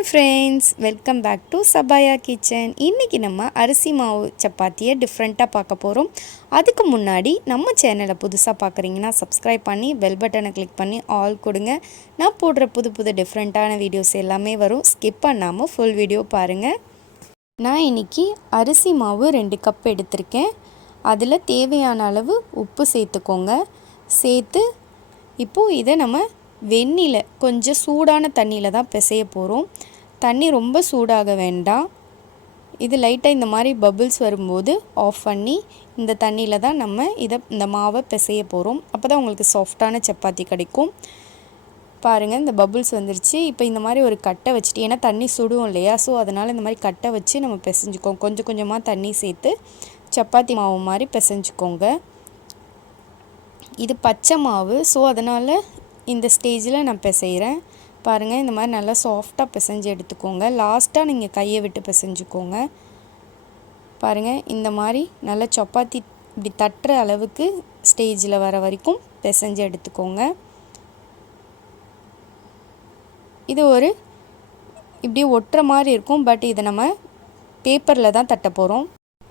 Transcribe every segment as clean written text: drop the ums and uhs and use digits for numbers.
Hi friends, welcome back to Sabaya kitchen. இன்னைக்கு நம்ம அரிசி மாவு சப்பாத்தியை டிஃப்ரெண்ட்டாக பார்க்க போகிறோம். அதுக்கு முன்னாடி நம்ம சேனலை புதுசாக பார்க்குறீங்கன்னா சப்ஸ்கிரைப் பண்ணி பெல் பட்டனை கிளிக் பண்ணி ஆல் கொடுங்க. நான் போடுற புது டிஃப்ரெண்ட்டான வீடியோஸ் எல்லாமே வரும். ஸ்கிப் பண்ணாமல் ஃபுல் வீடியோ பாருங்கள். நான் இன்றைக்கி அரிசி மாவு 2 கப் எடுத்திருக்கேன். அதில் தேவையான அளவு உப்பு சேர்த்துக்கோங்க. சேர்த்து இப்போது இதை நம்ம வெந்நில கொஞ்சம் சூடான தண்ணியில் தான் பிசைய போகிறோம். தண்ணி ரொம்ப சூடாக வேண்டாம். இது லைட்டாக இந்த மாதிரி பபிள்ஸ் வரும்போது ஆஃப் பண்ணி இந்த தண்ணியில் தான் நம்ம இந்த மாவை பிசைய போகிறோம். அப்போ தான் உங்களுக்கு சாஃப்டான சப்பாத்தி கிடைக்கும். பாருங்கள், இந்த பபிள்ஸ் வந்துருச்சு. இப்போ இந்த மாதிரி ஒரு கட்டை வச்சுட்டு, ஏன்னா தண்ணி சுடும் இல்லையா, ஸோ அதனால் இந்த மாதிரி கட்டை வச்சு நம்ம பிசைஞ்சுக்கோங்க. கொஞ்சம் கொஞ்சமாக தண்ணி சேர்த்து சப்பாத்தி மாவு மாதிரி பிசைஞ்சுக்கோங்க. இது பச்சை மாவு, ஸோ அதனால் இந்த ஸ்டேஜில் நான் பிசைகிறேன். பாருங்கள், இந்த மாதிரி நல்லா சாஃப்டாக பிசைஞ்சு எடுத்துக்கோங்க. லாஸ்ட்டாக நீங்கள் கையை விட்டு பிசைஞ்சுக்கோங்க. பாருங்கள், இந்த மாதிரி நல்லா சப்பாத்தி இப்படி தட்டுற அளவுக்கு ஸ்டேஜில் வர வரைக்கும் பிசைஞ்சு எடுத்துக்கோங்க. இது ஒரு இப்படி ஒட்டுற மாதிரி இருக்கும், பட் இதை நம்ம பேப்பரில் தான் தட்ட போகிறோம்.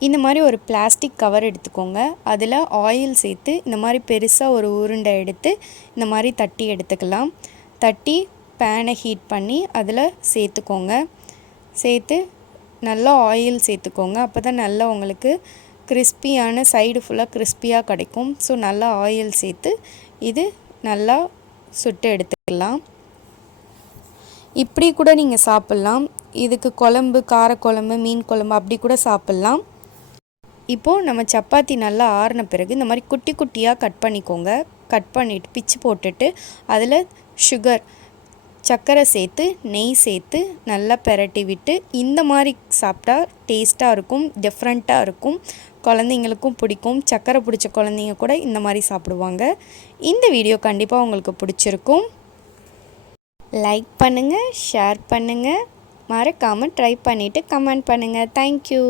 இந்த மாதிரி ஒரு பிளாஸ்டிக் கவர் எடுத்துக்கோங்க. அதில் ஆயில் சேர்த்து இந்த மாதிரி பெருசாக ஒரு உருண்டை எடுத்து இந்த மாதிரி தட்டி எடுத்துக்கலாம். தட்டி பேனை ஹீட் பண்ணி அதில் சேர்த்துக்கோங்க. சேர்த்து நல்லா ஆயில் சேர்த்துக்கோங்க. அப்போ தான் நல்லா உங்களுக்கு கிறிஸ்பியான சைடு ஃபுல்லாக கிறிஸ்பியாக கிடைக்கும். ஸோ நல்லா ஆயில் சேர்த்து இது நல்லா சுட்டு எடுத்துக்கலாம். இப்படி கூட நீங்கள் சாப்பிட்லாம். இதுக்கு குழம்பு, காரக்குழம்பு, மீன் குழம்பு அப்படி கூட சாப்பிட்லாம். இப்போது நம்ம சப்பாத்தி நல்லா ஆறின பிறகு இந்த மாதிரி குட்டி குட்டியாக கட் பண்ணிக்கோங்க. கட் பண்ணிவிட்டு பிச்சு போட்டுட்டு அதில் சர்க்கரை சேர்த்து நெய் சேர்த்து நல்லா பெரட்டி விட்டு இந்த மாதிரி சாப்பிட்டா டேஸ்ட்டாக இருக்கும், டிஃப்ரெண்ட்டாக இருக்கும். குழந்தைங்களுக்கும் பிடிக்கும். சர்க்கரை பிடிச்ச குழந்தைங்க கூட இந்த மாதிரி சாப்பிடுவாங்க. இந்த வீடியோ கண்டிப்பாக உங்களுக்கு பிடிச்சிருக்கும். லைக் பண்ணுங்கள், ஷேர் பண்ணுங்கள், மறக்காமல் ட்ரை பண்ணிவிட்டு கமெண்ட் பண்ணுங்கள். தேங்க்யூ.